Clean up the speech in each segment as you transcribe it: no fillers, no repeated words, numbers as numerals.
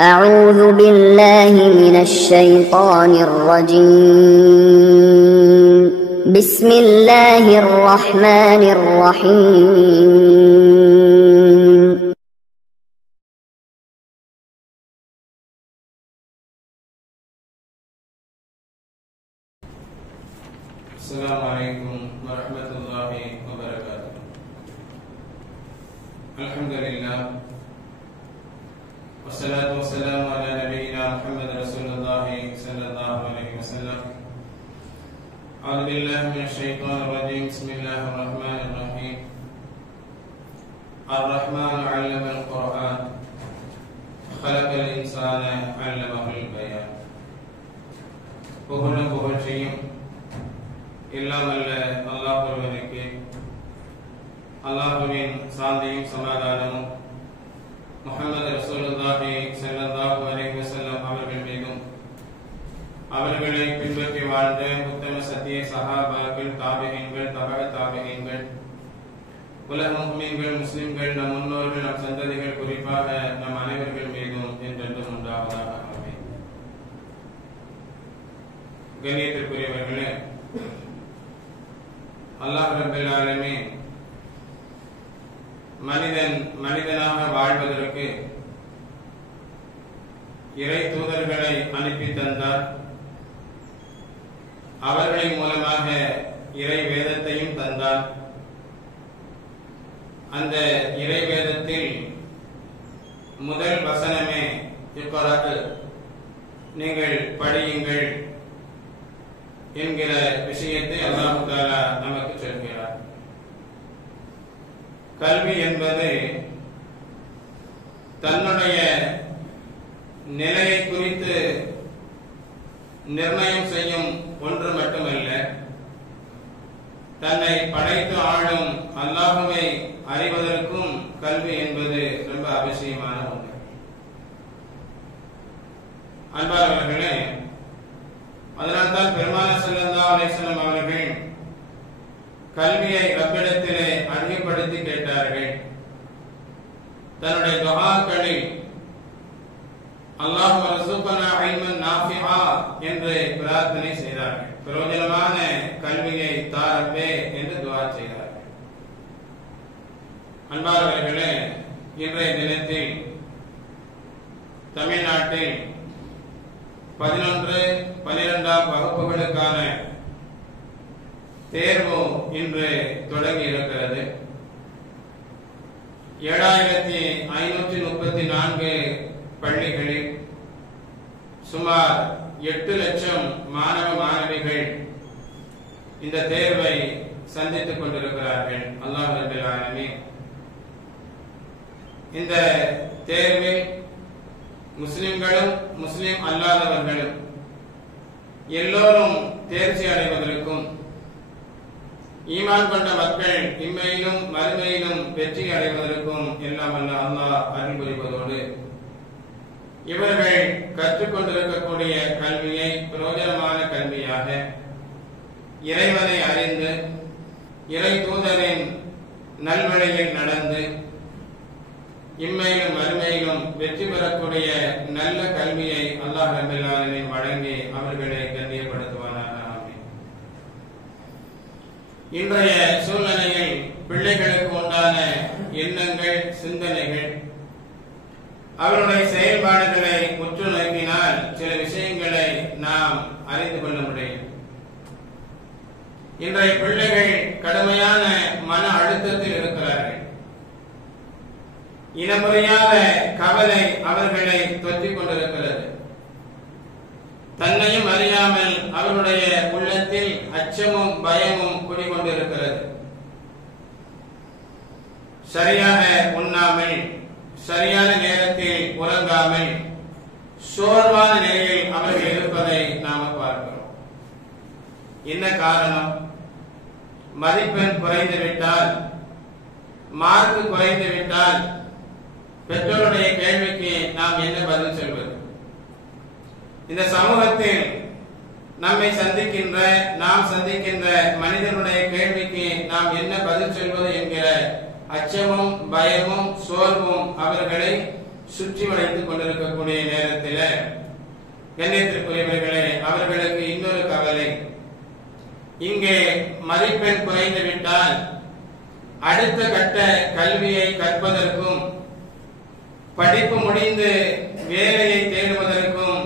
أعوذ بالله من الشيطان الرجيم. بسم الله الرحمن الرحيم. السلام عليكم ورحمة الله وبركاته. الحمد لله والصلاة والسلام على نبينا محمد رسول الله صلى الله عليه وسلم. أعوذ بالله من الشيطان الرجيم. بسم الله الرحمن الرحيم. الرحمن علم القرآن خلق الإنسان علمه البيان. புகழும் புகழ்ச்சியும் இல்லாமல்ல அல்லாஹ் ஒருவனுக்கு, அல்லாஹ்வின் சாந்தியும் சமாதானமும் முஹம்மது ரசூலுல்லாஹி ஸல்லல்லாஹு அலைஹி வஸல்லம் அவர்கள் மீதும், அவர்களை பின்பற்றி வாழ்ந்த உத்தம சத்திய சஹாபாக்கள், தாபிஈன்கள், தபஅ தாபிஈன்கள், உலக முஃமின்கள், முஸ்லிம்கள், நம் முன்னோர்கள், நம் சந்ததிகள், குறிப்பாக நம் அனைவர்கள் மீதும் என்றென்றும் உண்டாவதாக. ஆமீன். கண்ணியத்திற்குரியவர்களே, அல்லாஹ் ரப்பல் ஆலமீன் மனிதனாக வாழ்வதற்கு இறை தூதர்களை அனுப்பி தந்தார். அவர்களின் மூலமாக இறை வேதத்தையும் தந்தார். அந்த இறை வேதத்தில் முதல் வசனமே இக்ரா, நீங்கள் படியுங்கள் என்கிற விஷயத்தை அல்லாஹ் தஆலா நமக்கு சொல்கிறார். கல்வி என்பது தன்னுடைய நிலையை குறித்து நிர்ணயம் செய்யும் ஒன்று மட்டுமல்ல, தன்னை படைத்து ஆளும் அல்லாஹ்வை அறிவதற்கும் கல்வி என்பது ரொம்ப அவசியமான ஒன்று. அன்பானவர்களே, அதனால்தான் பெருமானார் ஸல்லல்லாஹு அலைஹி வஸல்லம் அவர்கள் கல்வியை ரப்பிடத்திலே அதிகப்படுத்தி கேட்டார்கள். தன்னுடைய துஆக்களில் அல்லாஹ் வர்ஸுக்னா இல்மன் நாஃபிஆ என்று பிரார்த்தனை செய்தார்கள். பிரயோஜனமான கல்வியை தாரப்பே என்று துஆ செய்தார்கள். அன்பானவர்களே, இன்றைய தினத்தில் தமிழ்நாட்டில் 11, 12ஆம் வகுப்புகளுக்கான தேர்வு இன்று தொடங்கி இருக்கிறது. 7534 பள்ளிகளில் சுமார் 8 லட்சம் மாணவ மாணவிகள் இந்த தேர்வை சந்தித்துக் கொண்டிருக்கிறார்கள். அல்லாஹ் ரப்பல் ஆலமீன் இந்த தேர்வில் முஸ்லிம்களும் முஸ்லிம் அல்லாதவர்களும் எல்லோரும் தேர்ச்சி அடைவதற்கும், ஈமான் கொண்ட மக்கள் இம்மையிலும் மறுமையிலும் வெற்றி அடைவதற்கும் எல்லாம் வல்ல அல்லாஹ் அருள் புரிவதோடு, இவர்கள் கற்றுக்கொண்டிருக்கக்கூடிய கல்வியை பிரயோஜனமான கல்வியாக இறைவனை அறிந்து, இறை தூதரின் நல்வழியில் நடந்து, இம்மையிலும் மறுமையிலும் வெற்றி பெறக்கூடிய நல்ல கல்வியை அல்லாஹ் ரப்பல் ஆலமீன் வழங்கி அவர்களை கண்ணியப்படுத்துவானாக. ஆமீன். இன்றைய சூழ்நிலையில் பிள்ளைகளுக்கு உண்டான எண்ணங்கள், சிந்தனைகள், அவருடைய செயல்பாடுகளை உற்று நோக்கினால் சில விஷயங்களை நாம் அறிந்து கொள்ள முடியும். இன்றைய பிள்ளைகள் கடுமையான மன அழுத்தத்தில் இருக்கிறார்கள். இனமுறையாத கவலை அவர்களை தொற்றிக் கொண்டிருக்கிறது. தன்னையும் அறியாமல் அவருடைய உள்ளத்தில் அச்சமும் பயமும் குடிகொண்டிருக்கிறது. சரியாக உண்ணாமல், சரியான நேரத்தில் உறங்காமல், சோர்வான நிலையில் அவர்கள் இருப்பதை நாம பார்க்கிறோம். என்ன காரணம்? மதிப்பெண் குறைந்துவிட்டால், மார்க் குறைந்துவிட்டால் பெற்றோருடைய கேள்விக்கு நாம் என்ன பதில் சொல்வது? இந்த சமூகத்தில் நாம் சந்திக்கின்ற மனிதனுடைய கேள்விக்கு நாம் என்ன பதில் சொல்வது என்கிற அச்சமும் பயமும் சோர்வும் அவர்களை சுற்றி வளைத்துக் கொண்டிருக்கக்கூடிய நேரத்தில் கண்ணியத்திற்குரியவர்களே, அவர்களுக்கு இன்னொரு கவலை. இங்கே மதிப்பெண் குறைந்து விட்டால் அடுத்த கட்ட கல்வியை கற்பதற்கும் படிப்பு முடிந்து வேலையை தேடுவதற்கும்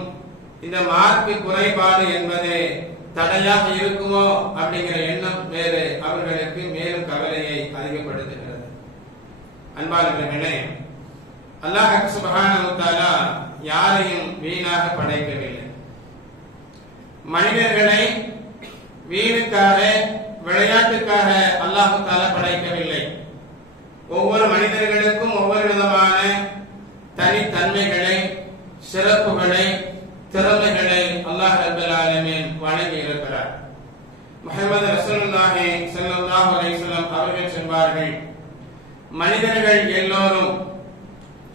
இந்த மார்க் குறைபாடு என்பது தடையாக இருக்குமோ அப்படிங்கிற எண்ணம் வேறு அவர்களுக்கு மேலும் கவலையை அதிகப்படுத்துகிறது. அன்பானவர்களே, அல்லாஹ் சுப்ஹானஹு வ தஆலா யாரையும் வீணாக படைக்கவில்லை. மனிதர்களை வீணுக்காக விளையாட்டுக்காக அல்லாஹ் தஆலா படைக்கவில்லை. ஒவ்வொரு மனிதர்களுக்கும் ஒவ்வொரு விதமான தனித்தன்மைகளை, சிறப்புகளை, திறமைகளை அல்லாஹ் ரப்பல் ஆலமீன் வழங்கி இருக்கிறார். முஹம்மது ரசூலுல்லாஹி ஸல்லல்லாஹு அலைஹி வஸல்லம் அவர்கள் சொல்வார்கள், மனிதர்கள் எல்லோரும்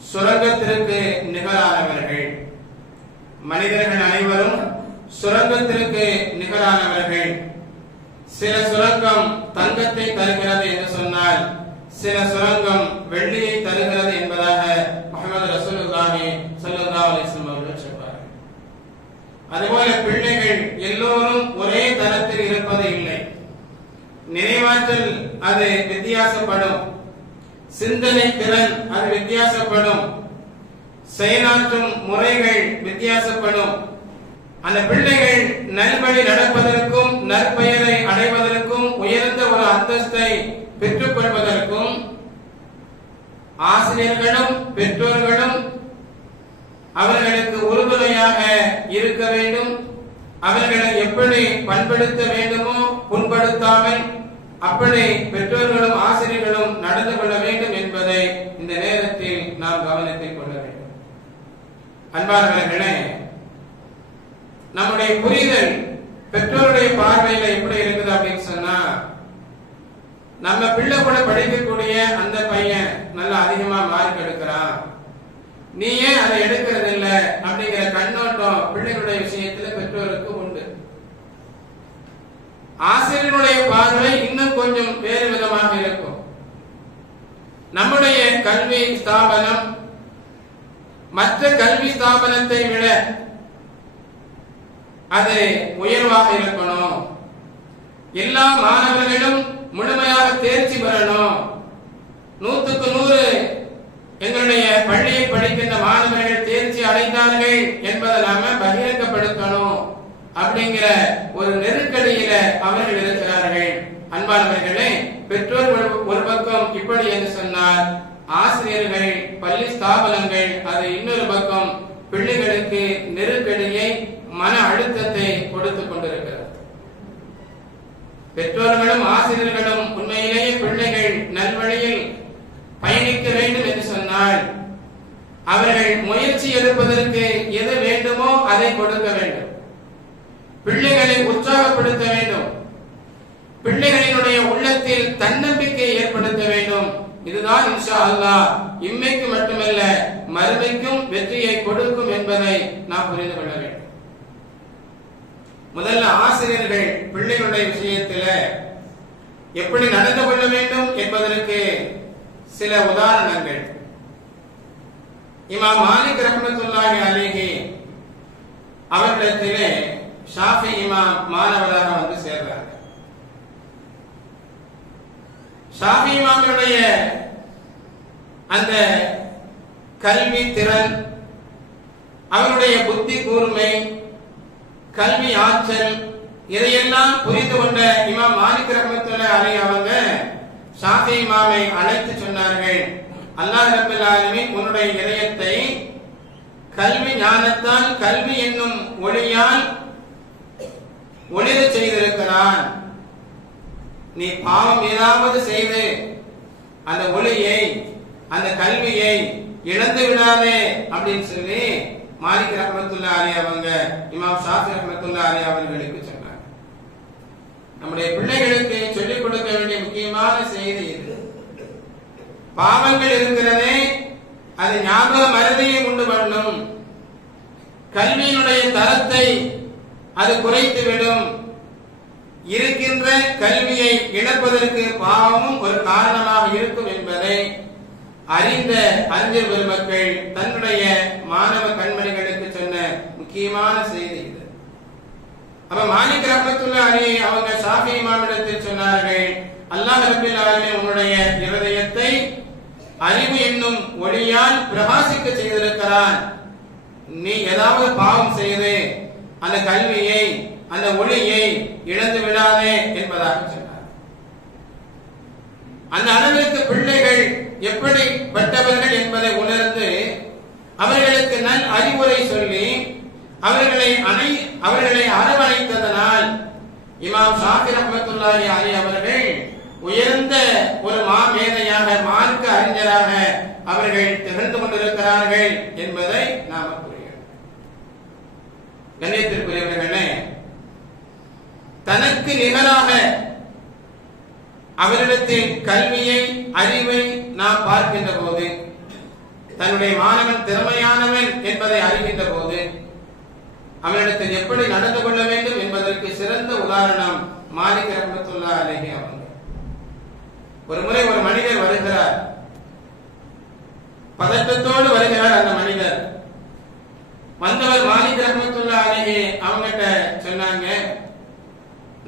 சுரங்கத்திற்கு நிகரானவர்கள். மனிதர்கள் அனைவரும் சுரங்கத்திற்கு நிகரானவர்கள். சில சுரங்கம் தங்கத்தை தருகிறது என்று சொன்னால் சில சுரங்கம் வெள்ளியை தருகிறது என்பதாக முஹம்மது ரசூலுல்லாஹி ஸல்லல்லாஹு அலைஹி வஸல்லம் அவர்கள் சொல்வார்கள். அதுபோல பிள்ளைகள் எல்லோரும் ஒரே தரத்தில் இருப்பது இல்லை. நினைவாற்றல் அது வித்தியாசப்படும், சிந்தனை திறன் அது வித்தியாசப்படும், செயலாற்றும் முறைகள் வித்தியாசப்படும். அந்த பிள்ளைகள் நல்வழி நடப்பதற்கும் நற்பெயரை அடைவதற்கும் உயர்ந்த ஒரு அந்தஸ்தை பெற்றுக் கொள்வதற்கும் ஆசிரியர்களும் பெற்றோர்களும் அவர்களுக்கு உறுதுணையாக இருக்க வேண்டும். அவர்களை எப்படி பண்படுத்த வேண்டுமோ புண்படுத்தாமல் அப்படி பெற்றோர்களும் ஆசிரியர்களும் நடந்து கொள்ள வேண்டும் என்பதை இந்த நேரத்தில் நாம் கவனத்தில் கொள்ள வேண்டும். அன்பானவர்களே, நம்முடைய புரிதல் பெற்றோருடைய பார்வையில எப்படி இருக்குது அப்படின்னு சொன்னா, நம்ம பிள்ளை கூட படிக்கக்கூடிய அந்த பையன் நல்லா அதிகமா மார்க் எடுக்கிறான், நீ ஏன் அதை எடுக்கிறது இல்லை அப்படிங்கிற கண்ணோட்டம் பிள்ளைகளுடைய விஷயத்துல பெற்றோருக்கு உண்டு. ஆசிரியருடைய பார்வை இன்னும் கொஞ்சம் வேறு விதமாக இருக்கும். நம்முடைய கல்வி ஸ்தாபனம் மற்ற கல்வி ஸ்தாபனத்தை விட அது உயர்வாக இருக்கணும், எல்லா மாணவர்களும் முழுமையாக தேர்ச்சி பெறணும், 100க்கு 100 எங்களுடைய பள்ளியில் படிக்கின்ற மாணவர்கள் தேர்ச்சி அடைந்தார்கள் என்பதை நாம பகிரங்கப்படுத்தணும் அப்படிங்கிற ஒரு நெருக்கடியில அவர்கள் இருக்கிறார்கள். அன்பானவர்களே, பெற்றோர் ஒரு பக்கம் இப்படி என்று சொன்னால், ஆசிரியர்கள் பள்ளி ஸ்தாபனங்கள் அது இன்னொரு பக்கம் பிள்ளைகளுக்கு நெருக்கடியை மன அழுத்தத்தை கொடுத்துக் கொண்டிருக்கிறது. பெற்றோர்களும் ஆசிரியர்களும் உண்மையிலேயே பிள்ளைகள் நல்வழியில் பயணிக்க வேண்டும் என்று சொன்னால் அவர்கள் முயற்சி எடுப்பதற்கு எது வேண்டுமோ அதை கொடுக்க வேண்டும். பிள்ளைகளை உற்சாகப்படுத்த வேண்டும். பிள்ளைகளினுடைய உள்ளத்தில் தன்னம்பிக்கை ஏற்படுத்த வேண்டும். இதுதான் இன்ஷா அல்லாஹ் இம்மைக்கு மட்டுமல்ல மறுமைக்கும் வெற்றியை கொடுக்கும் என்பதை நாம் புரிந்து கொள்ள வேண்டும். முதல்ல ஆசிரியர்கள் பிள்ளைகளுடைய விஷயத்தில் எப்படி நடந்து கொள்ள வேண்டும் என்பதற்கு சில உதாரணங்கள். இமாம் மாலிக் ரஹ்மத்துல்லாஹி அலைஹி அவர்களிடத்திலே ஷாஃபி இமாம் மாணவராக வந்து சேர்றாங்க. ஷாஃபி இமாமுடைய அந்த கல்வி திறன், அவருடைய புத்தி கூர்மை, கல்வி ஆற்றல், இதையெல்லாம் புரிந்து கொண்ட இமாம் மாலிக் ரஹ்மத்துல்லாஹி அலைஹி அவங்க ஷாஃபி இமாமை அழைத்து சொன்னார்கள், அல்லாஹ் ரப்பல் ஆலமீன் உன்னுடைய இதயத்தை கல்வி ஞானத்தால், கல்வி என்னும் ஒளியால் ஒளிரச் செய்திருக்கிறான். நீ பாவம் ஏதாவது செய்து அந்த ஒளியை, அந்த கல்வியை இழந்து விடாதே அப்படின்னு சொல்லி மாலிக் ரஹ்மத்துல்லாஹி அலைஹி அவங்க இமாம் ஷாஃபி ரஹ்மத்துல்லாஹி அலைஹி அவர்களுக்கு சொன்னாங்க. நம்முடைய பிள்ளைகளுக்கு சொல்லிக் கொடுக்க வேண்டிய முக்கியமான செய்தி இது. பாவங்கள் இருக்கிறதே அது ஞாபக மறதியை உண்டு பண்ணும், கல்வியினுடைய தரத்தை அது குறைத்துவிடும், இருக்கின்ற கல்வியை இழப்பதற்கு பாவமும் ஒரு காரணமாக இருக்கும் என்பதை அறிந்த அறிஞர் பெருமக்கள் தன்னுடைய மாணவ கண்மணிகளுக்கு சொன்ன முக்கியமான செய்தி இது. அப்ப மாலிக் ரஹ்மத்துல்லாஹி அலைஹி அவங்க ஷாஃபி இமாமிடத்தில் சொன்னார்கள், அல்லாஹ் ரப்பில் ஆலமீன் உன்னுடைய இருதயத்தை அறிவு என்னும் ஒளியால் பிரகாசிக்க செய்திருக்கிறான். நீ ஏதாவது பாவம் செய்து அந்த கல்வியை அந்த ஒளியை இழந்து விடாதே என்பதாக சொன்னார். அந்த அளவிற்கு பிள்ளைகள் எப்படிப்பட்டவர்கள் என்பதை உணர்ந்து அவர்களுக்கு நல் அறிவுரை சொல்லி அவர்களை அரவணைத்ததனால் இமாம் ஷாஃபி ரஹ்மத்துல்லாஹி அலைஹி அவர்கள் உயர்ந்த ஒரு மாமேதையாக மார்க்க அறிஞராக அவர்கள் திகழ்ந்து கொண்டிருக்கிறார்கள் என்பதை நாம் புரிகிறோம். கண்ணியத்திற்குரியவர்களே, தனக்கு நிகராக அவரிடத்தில் கல்வியை அறிவை நாம் பார்க்கின்ற போது, தன்னுடைய மாணவன் திறமையானவன் என்பதை அறிகின்ற போது அவரிடத்தில் எப்படி நடந்து கொள்ள வேண்டும் என்பதற்கு சிறந்த உதாரணம் மாலிக் ரஹ்மத்துல்லாஹி அலைஹி அவங்க. ஒரு முறை ஒரு மனிதர் வருகிறார், பதட்டத்தோடு வருகிறார். அந்த மனிதர் வந்தவர் மாலிக் ரஹ்மத்துல்லாஹி அலைஹி அவங்கிட்ட சொன்னாங்க,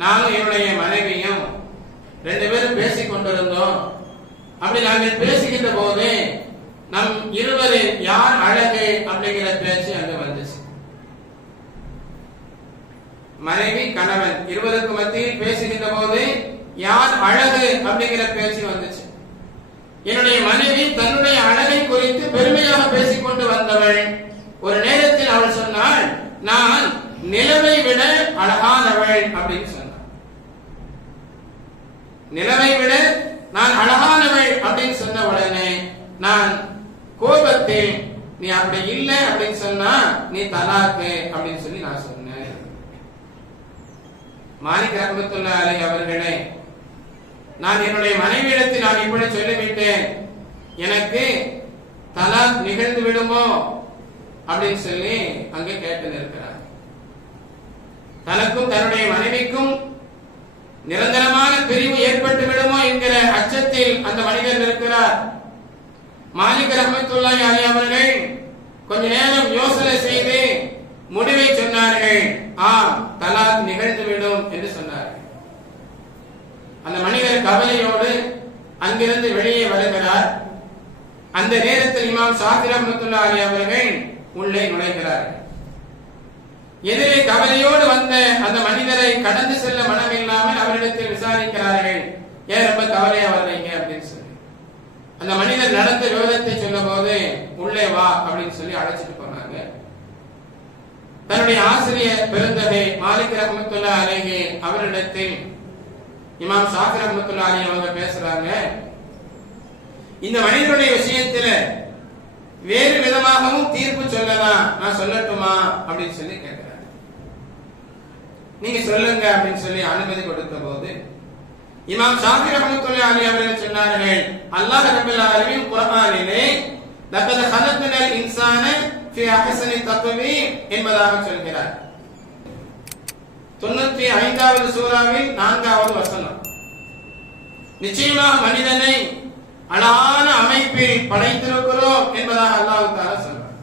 நானும் என்னுடைய மனைவியும் 2 பேரும் பேசிக் கொண்டிருந்தோம். அப்படி நாங்கள் பேசுகின்ற போது நம் இருவரில் யார் அழகு அப்படிங்கிற பேச்சு அங்க வந்துச்சு. மனைவி கணவன் இருவருக்கு மத்தியில் பேசுகின்ற போது யார் அழகு அப்படிங்கிற பேச்சு வந்துச்சு. என்னுடைய மனைவி தன்னுடைய அழகை குறித்து பெருமையாக பேசிக்கொண்டு வந்தவள். ஒரு நேரத்தில் அவள் சொன்னாள், நான் நிலவை விட அழகானவள் அப்படின்னு சொன்னாள். நிலவை விட நான் அழகானவள் அப்படின்னு சொன்ன உடனே நான் கோபத்தில், நீ அப்படி இல்லை அப்படின்னு சொன்னா நீ தலாக்கு அப்படின்னு சொல்லி நான் சொன்னேன். மாலிக் ரஹ்மத்துல்லாஹி அலைஹி அவர்களே, நான் என்னுடைய மனைவியிடத்தில் நான் இப்படி சொல்லிவிட்டேன், எனக்கு தலாக் நிகழ்ந்து விடுமோ அப்படின்னு சொல்லி அங்கே கேட்டு நிற்கிறார். தனக்கும் தன்னுடைய மனைவிக்கும் நிரந்தரமான பிரிவு ஏற்பட்டு விடுமோ என்கிற அச்சத்தில் அந்த மனிதர் இருக்கிறார். மாலிக் ரஹ்மத்துல்லாஹி அலைஹி அவர்கள் கொஞ்ச நேரம் யோசனை செய்து முடிவை சொன்னார்கள். தலாக் நிகழ்ந்து விடும் என்று சொன்னார்கள். அந்த மனிதர் கவலையோடு அங்கிருந்து வெளியே வருகிறார். அந்த நேரத்தில் இமாம் ஷாஃபி ரஹ்மத்துல்லாஹி அலைஹி அவர்கள் உள்ளே நுழைகிறார்கள். எதிரே கவலையோடு வந்த அந்த மனிதரை கடந்து செல்ல மனமில்லாமல் அவரிடத்தில் விசாரிக்கிறார்கள், ஏன் ரொம்ப கவலையா வர்றீங்க அப்படின்னு சொல்லி. அந்த மனிதர் நடந்த விவரத்தை சொல்லும் போது உள்ளே வா அப்படின்னு சொல்லி அழைச்சிட்டு போனாங்க. தன்னுடைய ஆசிரியர் பெருந்தகை மாலிக் ரஹ்மத்துல்லாஹி அலைஹி அவரிடத்தில் இமாம் ஷாஃபி ரஹ்மத்துல்லாஹி அலைஹி அவங்க பேசுறாங்க, இந்த மனிதனுடைய விஷயத்துல வேறு விதமாகவும் தீர்ப்பு சொல்லலாம், நான் சொல்லட்டுமா அப்படின்னு சொல்லி கேட்கிறாங்க. நீங்க சொல்லுங்க அப்படின்னு சொல்லி அனுமதி கொடுத்த போது இமாம் ஷாஃபி ரஹ்மத்துல்லாஹி அலைஹி அவர்கள் சொன்னார்கள், அல்லாஹ் ரப்பல் ஆலமீன் குர்ஆனிலே லகத் ஹலக்னல் இன்சான ஃபீ அஹ்ஸனி தக்வீம் என்பதாக சொல்கிறார். 95வது சூராவில் 4வது வசனம். நிச்சயமாக மனிதனை அழகான அமைப்பில் படைத்திருக்கிறோம் என்பதாக அல்லாஹ் தஆலா சொல்றார்.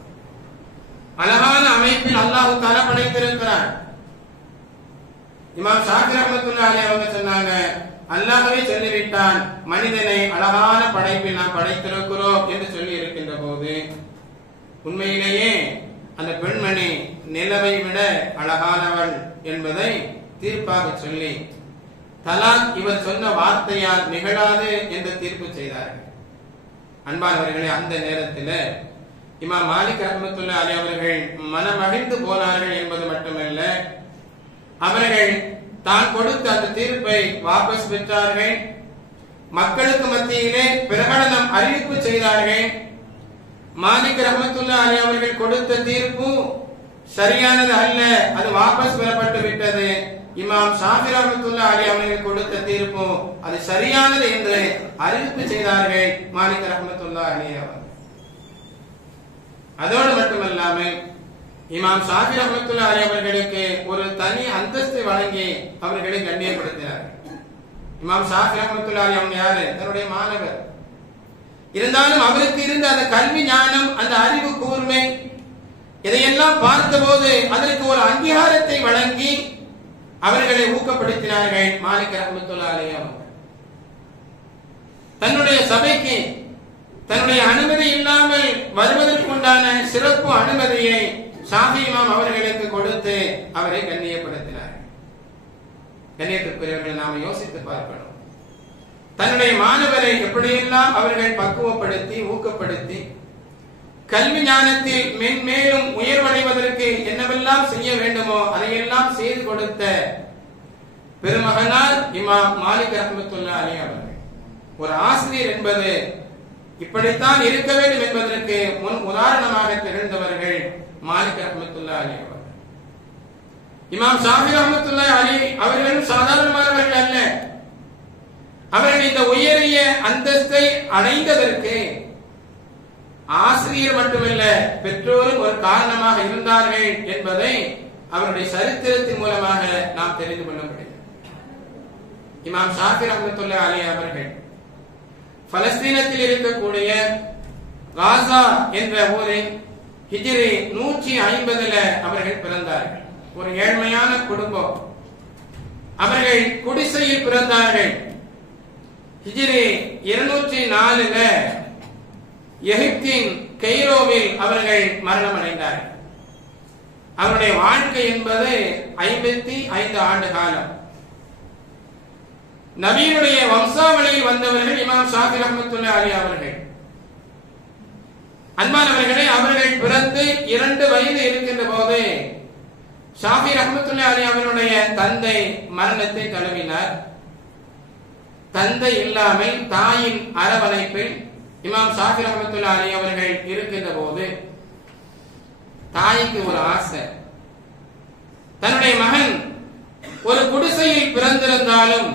அழகான அமைப்பில் அல்லாஹ் தஆலா படைத்திருக்கிறார். இமாம் ஷாஃபி ரஹ்மத்துல்லாஹி அலைஹி அவங்க சொன்னாங்க, அல்லாஹ்வே சொல்லிவிட்டான், மனிதனை அழகான படைப்பில் நாம் படைத்திருக்கிறோம் என்று சொல்லி இருக்கின்ற போது உண்மையிலேயே அந்த பெண்மணி நிலவை விட அழகானவள் என்பதை தீர்ப்பாக சொல்லி தலாக் இவர் சொன்ன வார்த்தையால் நிகழாது என்று தீர்ப்பு செய்தார்கள். அன்பானவர்களே, அந்த நேரத்தில் இமாம் மாலிக் ரஹ்மத்துல்லாஹி அலைஹி அவர்கள் மனமகிழ்ந்து போனார்கள் என்பது மட்டுமல்ல, அவர்கள் தான் கொடுத்த அந்த தீர்ப்பை வாபஸ் பெற்றார்கள். மக்களுக்கு மத்தியிலே பிரகடனம் அறிவிப்பு செய்தார்கள். மாலிக் ரஹ்மத்துல்லாஹி அலைஹி அவர்கள் கொடுத்த தீர்ப்பு சரியானது அல்ல, அது வாபஸ் பெறப்பட்டு விட்டது. இமாம் ஷாஃபி ரஹ்மத்துல்லாஹி அலைஹி அவர்கள் கொடுத்த தீர்ப்பு அது சரியானது என்று அறிவிப்பு செய்தார்கள் மாலிக் ரஹ்மத்துல்லாஹி அலைஹி அவர்கள். அதோடு மட்டுமல்லாமல் இமாம் ஷாஃபி ரஹ்மத்துல்லாஹி அலைஹி அவர்களுக்கு ஒரு தனி அந்தஸ்து வழங்கி அவர்களை கண்ணியப்படுத்தினார். இமாம் ஷாஃபி ரஹ்மத்துல்லாஹி அலைஹி அவங்க யாரு? தன்னுடைய மாணவர். இருந்தாலும் அவருக்கு இருந்த அந்த கல்வி ஞானம், அந்த அறிவு கூர்மை, இதையெல்லாம் பார்த்தபோது அதற்கு ஒரு அங்கீகாரத்தை வழங்கி அவர்களை ஊக்கப்படுத்தினார்கள் மாலிக் ரஹ்மத்துல்லாஹி அலைஹி அவர்கள். தன்னுடைய சபைக்கு தன்னுடைய அனுமதி இல்லாமல் வருவதற்குண்டான சிறப்பு அனுமதியை ஷாஃபி இமாம் அவர்களுக்கு கொடுத்து அவரை கண்ணியப்படுத்தினார். கண்ணியத்திற்குரியவர்கள் நாம் யோசித்து பார்க்கணும். தன்னுடைய மாணவரை எப்படியெல்லாம் அவர்கள் பக்குவப்படுத்தி ஊக்கப்படுத்தி கல்வி ஞானத்தில் மென்மேலும் உயர்வடைவதற்கு என்னவெல்லாம் செய்ய வேண்டுமோ அதையெல்லாம் செய்து கொடுத்த பெருமகனார் இமாம் மாலிக் ரஹ்மத்துல்லாஹி அலைஹி அவர்கள். ஒரு ஆசிரியர் என்பது இப்படித்தான் இருக்க வேண்டும் என்பதற்கு முன் உதாரணமாக திகழ்ந்தவர்கள் மாலிக் ரஹ்மத்துல்லாஹி அலைஹி அவர்கள். இமாம் ஷாஃபி ரஹ்மத்துல்லாஹி அலைஹி அவர்கள் சாதாரணமானவர்கள் அல்ல. அவர்கள் இந்த உயரிய அந்தஸ்தை அடைந்ததற்கு ஆசிரியர் மட்டுமல்ல, பெற்றோரும் ஒரு காரணமாக இருந்தார்கள் என்பதை அவருடைய சரித்திரத்தின் மூலமாக நாம் தெரிந்து கொள்ள முடியும். இமாம் ஷாஃபி ரஹ்மத்துல்லாஹி அலைஹி அவர்கள் பலஸ்தீனத்தில் இருக்கக்கூடிய காசா என்ற ஊரில் ஹிஜ்ரி 150 அவர்கள் பிறந்தார்கள். ஒரு ஏழ்மையான குடும்பம். அவர்கள் குடிசையில் பிறந்தார்கள். ஹிஜ்ரி 204 எகிப்தின் கெய்ரோவில் அவர்கள் மரணம் அடைந்தார்கள். அவருடைய வாழ்க்கை என்பது 55 ஆண்டு காலம். நபியினுடைய வம்சாவளியில் வந்தவர்கள் இமாம் ஷாஃபி ரஹ்மத்துல்லாஹி அலைஹி அவர்கள். அன்பானவர்களே, அவர்கள் பிறந்து 2 வயது இருக்கின்ற போது ஷாஃபி ரஹ்மத்துல்லாஹி அலைஹி அவர்களுடைய தந்தை மரணத்தை தழுவினார். தந்தை இல்லாமல் தாயின் அரவணைப்பில் இமாம் ஷாஃபி ரஹ்மத்துல்லாஹி அலைஹி அவர்கள் இருக்கின்ற போது தாய்க்கு ஒரு ஆசை. தன்னுடைய மகன் ஒரு குடிசையில் பிறந்திருந்தாலும்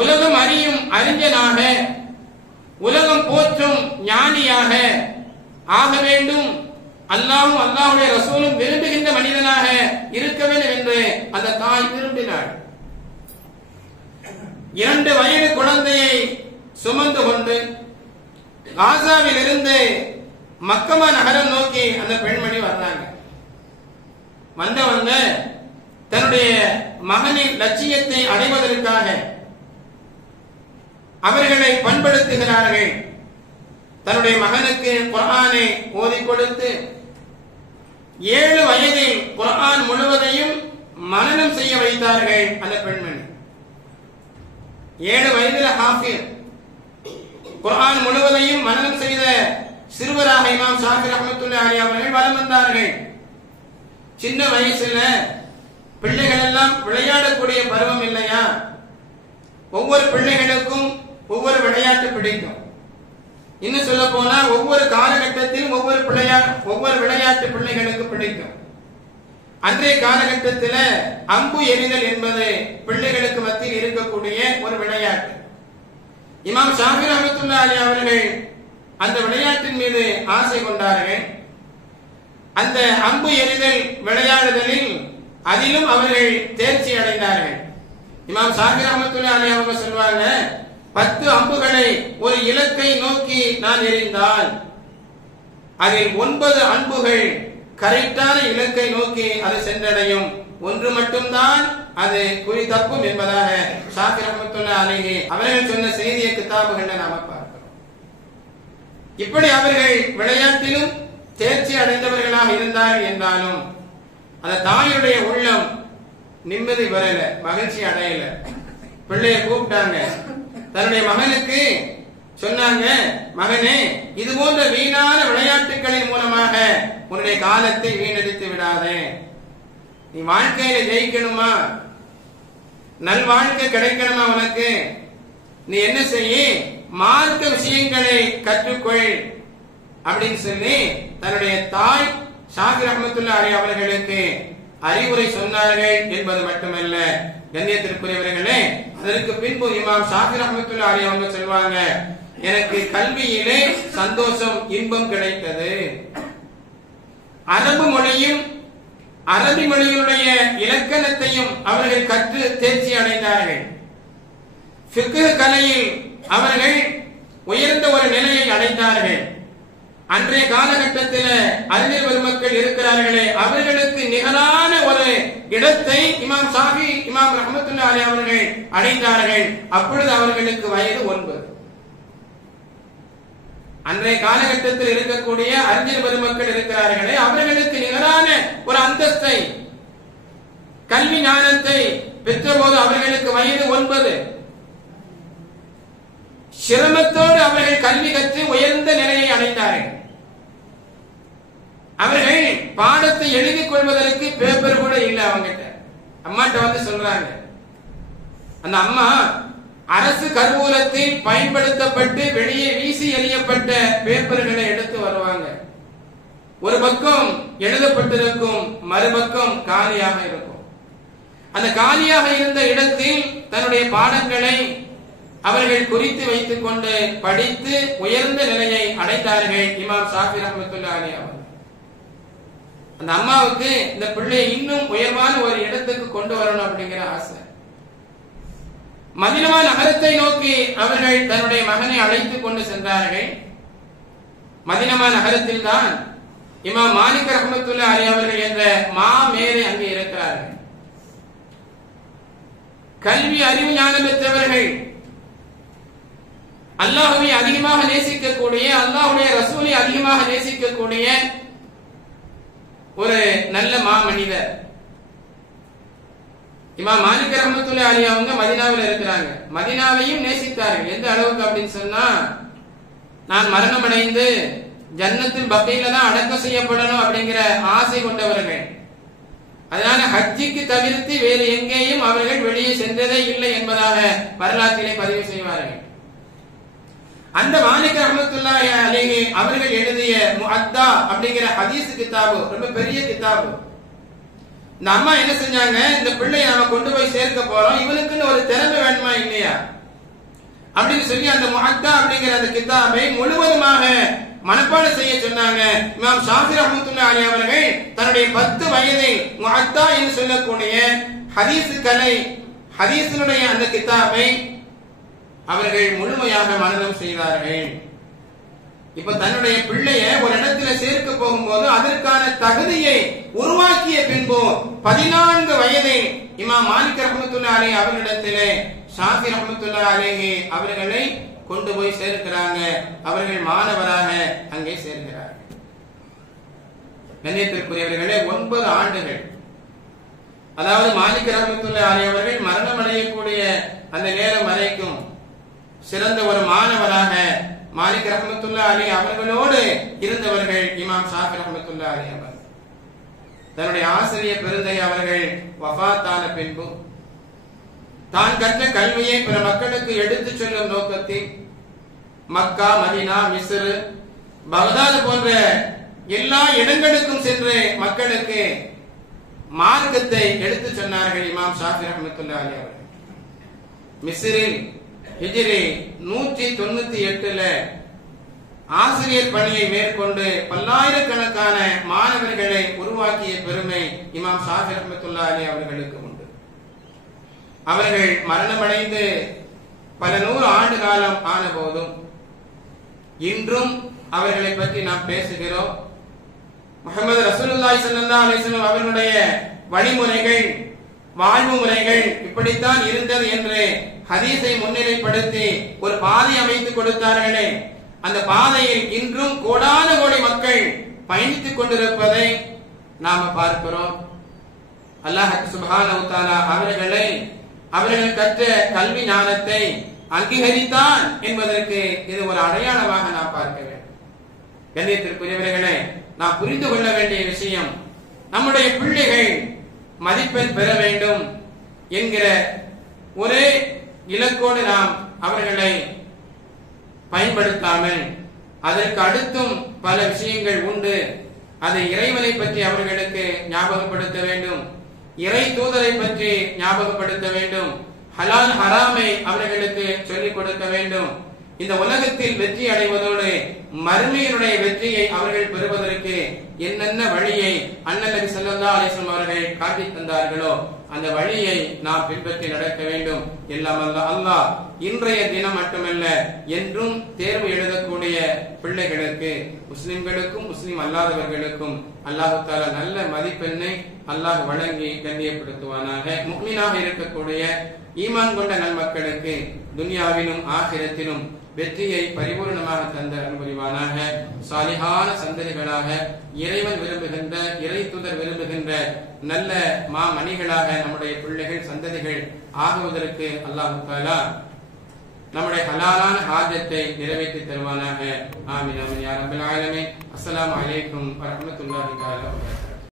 உலகம் அறியும் அறிஞனாக, உலகம் போற்றும் ஞானியாக ஆக வேண்டும், அல்லாஹ்வும் அல்லாஹ்வுடைய ரசூலும் விரும்புகின்ற மனிதனாக இருக்க வேண்டும் என்று அந்த தாய் விரும்பினாள். 2 வயது குழந்தையை சுமந்து கொண்டு காசாவில் இருந்து மக்கமா நகரம் நோக்கி அந்த பெண்மணி வந்தாங்க. வந்தவங்க தன்னுடைய மகனின் லட்சியத்தை அடைவதற்காக அவர்களை பண்படுத்துகிறார்கள். தன்னுடைய மகனுக்கு குர்ஆனை ஓதி கொடுத்து 7 வயதில் குர்ஆன் முழுவதையும் மனனம் செய்ய வைத்தார்கள் அந்த பெண்மணி. 7 வயதில் ஹாஃபிஸ், குர்ஆன் முழுவதையும் மனனம் செய்த சிறுவராக இமாம் ஷாஃபி ரஹ்மத்துல்லாஹி அலைஹி அவர்கள் வலம் வந்தார்கள். சின்ன வயசுல பிள்ளைகள் எல்லாம் விளையாடக்கூடிய பருவம் இல்லையா? ஒவ்வொரு பிள்ளைகளுக்கும் ஒவ்வொரு விளையாட்டு பிடிக்கும். இன்னும் சொல்ல போனா ஒவ்வொரு காலகட்டத்திலும் ஒவ்வொரு விளையாட்டு பிள்ளைகளுக்கு பிடிக்கும். அன்றைய காலகட்டத்தில் அம்பு எறிதல் என்பது பிள்ளைகளுக்கு மத்தியில் இருக்கக்கூடிய ஒரு விளையாட்டு. இமாம் ஷாஃபி ரஹ்மத்துல்லாஹி அலைஹி அவர்கள் அந்த விளையாட்டின் மீது ஆசை கொண்டார்கள். அந்த அம்பு எறிதல் விளையாடுதலில் அதிலும் அவர்கள் தேர்ச்சி அடைந்தார்கள். இமாம் ஷாஃபி ரஹ்மத்துல்லாஹி அலைஹி அவங்க சொல்வாங்க, 10 அம்புகளை ஒரு இலக்கை நோக்கி நான் எறிந்தால் அதில் 9 அம்புகள் கரெக்டான இலக்கை நோக்கி அது சென்றடையும், 1 மட்டும்தான் அது குறி தப்பும் என்பதாக ஷாஃபி ரஹ்மத்துல்லாஹி அலைஹி அவர்கள் சொன்ன செய்தியை கிதாபுகளை நாம பார்க்கிறோம். இப்படி அவர்கள் விளையாட்டிலும் தேர்ச்சி அடைந்தவர்களாக இருந்தார்கள் என்றாலும் அந்த தாயுடைய உள்ளம் நிம்மதி வரல, மகிழ்ச்சி அடையல. பிள்ளைய கூப்பிட்டாங்க, தன்னுடைய மகனுக்கு சொன்னாங்க, மகனே, இது போன்ற வீணான விளையாட்டுகளின் மூலமாக உன்னுடைய காலத்தை வீணடித்து விடாதே. நீ வாழ்க்கையில ஜெயிக்கணுமா, நல் வாழ்க்கை கிடைக்கணுமா உனக்கு, நீ என்ன செய்ய, மார்க்க விஷயங்களை கற்றுக்கொள் அப்படின்னு சொல்லி தன்னுடைய தாய் ஷாஃபி ரஹ்மத்துல்லாஹி அலைஹி அவர்களுக்கு அறிவுரை சொன்னார்கள் என்பது மட்டுமல்ல, கண்ணியத்திற்குரியவர்களே, அதற்கு பின்பு இமாம் ஷாஃபி ரஹ்மத்துல்லாஹி அலைஹி அவங்க சொல்வாங்க, எனக்கு கல்வியிலே சந்தோஷம், இன்பம் கிடைத்தது. அரபு மொழியும் அரபி மொழிகளுடைய இலக்கணத்தையும் அவர்கள் கற்று தேர்ச்சி அடைந்தார்கள். ஃபிக்ஹ் கலையில் அவர்கள் உயர்ந்த ஒரு நிலையை அடைந்தார்கள். அன்றைய காலகட்டத்தில் அறிஞர் பெருமக்கள் இருக்கிறார்களே, அவர்களுக்கு நிகரான ஒரு இடத்தை இமாம் ஷாஃபி, இமாம் ரஹ்மத்துல்லாஹி அலைஹி அவர்கள் அடைந்தார்கள். அப்பொழுது அவர்களுக்கு வயது 9. அன்றைய காலகட்டத்தில் இருக்கக்கூடிய அறிஞர் பெருமக்கள் இருக்கிறார்களே, அவர்களுக்கு நிகரான ஒரு அந்தஸ்தை, கல்வி ஞானத்தை பெற்றபோது அவர்களுக்கு வயது 9. சிரமத்தோடு அவர்கள் கல்வி கற்று உயர்ந்த நிலையை அடைந்தார்கள். அவர்கள் பாடத்தை எழுதிக் கொள்வதற்கு பேப்பர் கூட இல்லை அவங்கிட்ட. அம்மாட்ட வந்து சொல்றாங்க, அந்த அம்மா அரசு கருவூலத்தில் பயன்படுத்தப்பட்டு வெளியே வீசி எறியப்பட்ட பேப்பர்களை எடுத்து வருவாங்க. ஒரு பக்கம் எழுதப்பட்டிருக்கும், மறுபக்கம் காலியாக இருக்கும். அந்த காலியாக இருந்த இடத்தில் தன்னுடைய பாடங்களை அவர்கள் குறித்து வைத்துக் கொண்டு படித்து உயர்ந்த நிலையை அடைந்தார்கள் இமாம் ஷாஃபி ரஹ்மத்துல்லாஹி அலைஹி அவர்கள். அந்த அம்மாவுக்கு இந்த பிள்ளை இன்னும் உயர்வான ஒரு இடத்துக்கு கொண்டு வரணும் அப்படிங்கிற ஆசை. மதீனா நகரத்தை நோக்கி அவர்கள் தன்னுடைய மகனை அழைத்துக் கொண்டு சென்றார்கள். மதீனா நகரத்தில் தான் இமாம் மாலிக் ரஹ்மத்துல்லாஹி அலைஹி அவர்கள் என்ற மாமேதை அங்கே இருக்கிறார்கள். கல்வி அறிவு ஞானம் பெற்றவர்கள், அல்லாஹ்வை அதிகமாக நேசிக்கக்கூடிய, அல்லாஹ்வுடைய ரசூலை அதிகமாக நேசிக்கக்கூடிய ஒரு நல்ல மாமனிதர். இமாம் மாலிக் ரஹ்மத்துல்லாஹி அலைஹி அவங்க மதீனாவில் இருக்கிறாங்க. மதீனாவையும் நேசித்தார்கள். எந்த அளவுக்கு அப்படின்னு சொன்னா, நான் மரணம் அடைந்து ஜன்னத்தில் பக்கீல தான் அடக்கம் செய்யப்படணும் அப்படிங்கிற ஆசை கொண்டவர்கள். அதனால ஹஜ்ஜிக்கு தவிர்த்து வேறு எங்கேயும் அவர்கள் வெளியே சென்றதே இல்லை என்பதாக வரலாற்றிலே பதிவு செய்வார்கள். அந்த மாலிக் ரஹ்மத்துல்லாஹி அலைஹி அவர்கள் எழுதிய முஅத்தா அப்படிங்கிற ஹதீஸ் கிதாபு ரொம்ப பெரிய கிதாபு. இந்த அம்மா என்ன செஞ்சாங்க, இந்த பிள்ளையை நாம கொண்டு போய் சேர்க்க போறோம், இவனுக்குன்னு ஒரு திறமை வேணுமா இல்லையா அப்படின்னு சொல்லி அந்த முஅத்தா அப்படிங்கிற அந்த கிதாபை முழுவதுமாக மனப்பாடம் செய்ய சொன்னாங்க. இமாம் ஷாஃபி ரஹ்மத்துல்லாஹி அலைஹி அவர்கள் தன்னுடைய 10 வயதில் முஅத்தா என்று சொல்லக்கூடிய ஹதீஸ் கலை, ஹதீஸினுடைய அந்த கிதாபை அவர்கள் முழுமையாக மனனம் செய்தார்கள். இப்ப தன்னுடைய பிள்ளைய ஒரு இடத்துல சேர்க்க போகும்போது அதற்கான தகுதியை உருவாக்கிய பின்பு 14 வயதில் இமாம் மாலிக் ரஹ்மத்துல்லாஹி அலைஹி அவர்களிடத்திலே ஷாஃபி ரஹ்மத்துல்லாஹி அலைஹி அவர்களை கொண்டு போய் சேர்க்கிறாங்க. அவர்கள் மாணவராக அங்கே சேர்க்கிறார்கள். கண்ணியத்திற்குரியவர்களே, 9 ஆண்டுகள், அதாவது மாலிக் ரஹ்மத்துல்லாஹி அலைஹி அவர்கள் மரணம் அடையக்கூடிய அந்த நேரம் வரைக்கும் சிறந்த ஒரு மாணவராக மாலிக் ரஹ்மத்துல்லாஹி அலைஹி அவர்களோடு இருந்தவர்கள் இமாம் ஷாஃபி ரஹ்மத்துல்லாஹி அலைஹி அவர்கள். தன்னுடைய ஆசிரியர் பெருந்தை அவர்கள் வஃபாத்தான பின்பு தான் கற்ற கல்வியை பிற மக்களுக்கு எடுத்துச் சொல்லும் நோக்கத்தில் மக்கா, மதீனா, மிஸ்ர், பகதாது போன்ற எல்லா இடங்களுக்கும் சென்று மக்களுக்கு மார்க்கத்தை எடுத்துச் சொன்னார்கள் இமாம் ஷாஃபி ரஹ்மத்துல்லாஹி அலைஹி அவர்கள். மிஸ்ரில் ஹிஜ்ரி 198 ஆசிரியர் பணியை மேற்கொண்டு பல்லாயிரக்கணக்கான மாணவர்களை உருவாக்கிய பெருமை இமாம் ஷாஃபி ரஹ்மத்துல்லாஹி அலைஹி அவர்களுக்கு உண்டு. அவர்கள் மரணமடைந்து பல 100 ஆண்டு காலம் ஆன போதும் இன்றும் அவர்களை பற்றி நாம் பேசுகிறோம். முஹம்மது ரசூலுல்லாஹி ஸல்லல்லாஹு அலைஹி வஸல்லம் அவர்களுடைய வழிமுறைகள், வாழ்வு முறைகள் இப்படித்தான் இருந்தது என்று ஹதீஸை முன்னிலைப்படுத்தி ஒரு பாதை அமைத்து கொடுத்தார்களே, அந்த பாதையில் இன்றும் கோடான கோடி மக்கள் பயணித்துக் கொண்டிருப்பதை நாம பார்க்கிறோம். அல்லாஹ் சுப்ஹானஹு வ தஆலா அவர்களை, அவர்கள் கற்ற கல்வி ஞானத்தை அங்கீகரித்தான் என்பதற்கு இது ஒரு அடையாளமாக நாம் பார்க்க வேண்டும். கண்ணியத்திற்குரியவர்களே, நாம் புரிந்து கொள்ள வேண்டிய விஷயம், நம்முடைய பிள்ளைகள் மதிப்பெண் பெற வேண்டும் என்கிற ஒரே இலக்கோடு நாம் அவர்களை பயன்படுத்தாமல் அதற்கு அடுத்தும் பல விஷயங்கள் உண்டு. அதை இறைவனை பற்றி அவர்களுக்கு ஞாபகப்படுத்த வேண்டும், இறை தூதரை பற்றி ஞாபகப்படுத்த வேண்டும், ஹலால் ஹராமை அவர்களுக்கு சொல்லிக் கொடுக்க வேண்டும். இந்த உலகத்தில் வெற்றி அடைவதோடு மறுமையினுடைய வெற்றியை அவர்கள் பெறுவதற்கு என்னென்ன வழியை அண்ணல் நபி ஸல்லல்லாஹு அலைஹி வஸல்லம் அவர்கள் காட்டி தந்தார்களோ அந்த வழியை நாம் பின்பற்றி நடக்க வேண்டும். எல்லாம் அல்லாஹ் இன்றைய தினம் மட்டுமல்ல என்றும் தேர்வு எழுதக்கூடிய பிள்ளைகளுக்கு, முஸ்லிம்களுக்கும் முஸ்லிம் அல்லாதவர்களுக்கும் அல்லாஹ் தஆலா நல்ல மதிப்பெண்ணை அல்லாஹ் வழங்கி கண்ணியப்படுத்துவானாக. முஃமினாக இருக்கக்கூடிய ஈமான் கொண்ட நன்மக்களுக்கு துன்யாவிலும் ஆகிரத்திலும் வெற்றியை பரிபூர்ணமாக தந்த அனுபவிவானாக. சாலிஹான சந்ததிகளாக, இறைவன் விரும்புகின்ற, இறை தூதர் விரும்புகின்ற நல்ல மாமணிகளாக நம்முடைய பிள்ளைகள் சந்ததிகள் ஆகுவதற்கு அல்லாஹ் தஆலா நம்முடைய ஹலாலான ஹாஜத்தை நிறைவேற்றி தருவானாக. ஆமீன் ஆமீன் யா ரப்பல் ஆலமீன். அஸ்ஸலாமு அலைக்கும் வரஹ்மத்துல்லாஹி வபரகாத்துஹு.